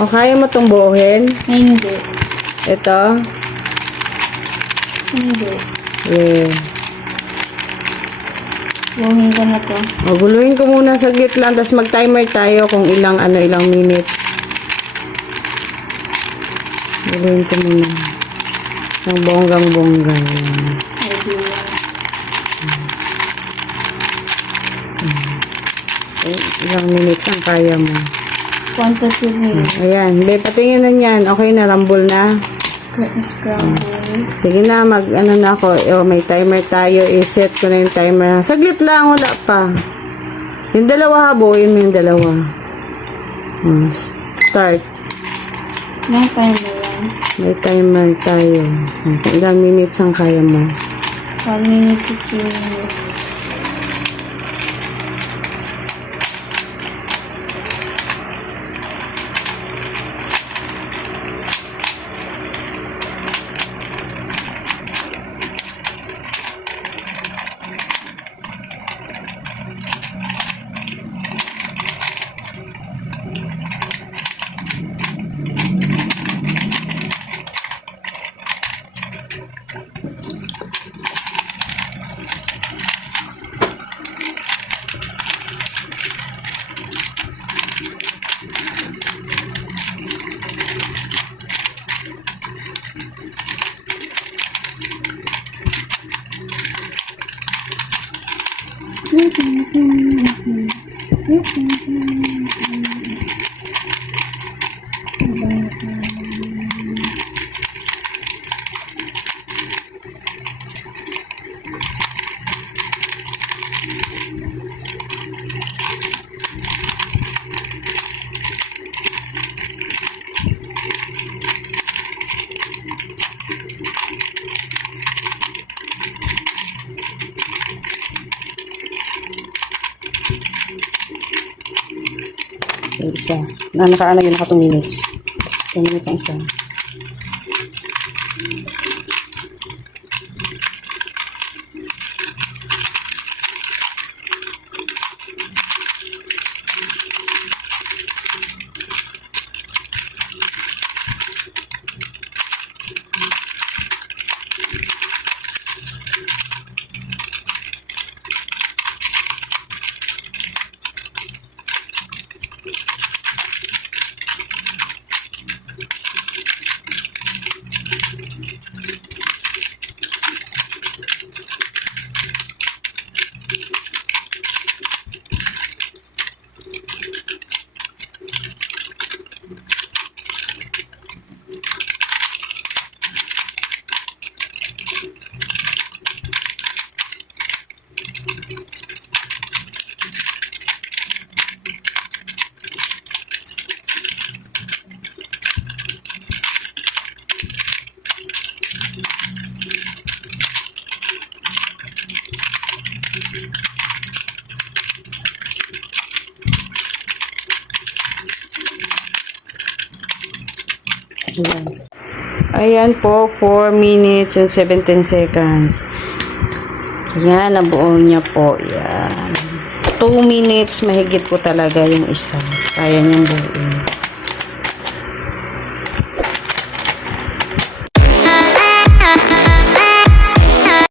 O, kaya mo itong buuhin? Hindi. Ito? Hindi. Yeah. Buhin ko na to. O, guluhin ko muna saglit lang, tapos mag-timer tayo kung ilang minutes. Guluhin ko muna. Ang bonggang-bongga. Idea. Ilang minutes ang kaya mo. 1 to 2 minutes. Ayan. Be, patingin na yan. Okay na, rambol na. Scramble. Sige na, na ako. May timer tayo. I-set ko na yung timer. Saglit lang, wala pa. Yung dalawa, buuin mo yung dalawa. Start. May timer yan. May timer tayo. Ilang minutes ang kaya mo? 1 minute to 2 minutes. Isa. Naka 2 minutes. 2 minutes ang isa. Ayan po, 4 minutes and 17 seconds. Yan, nabuo niya po. Yan. 2 minutes, mahigit po talaga yung isa. Kaya niyang buuin.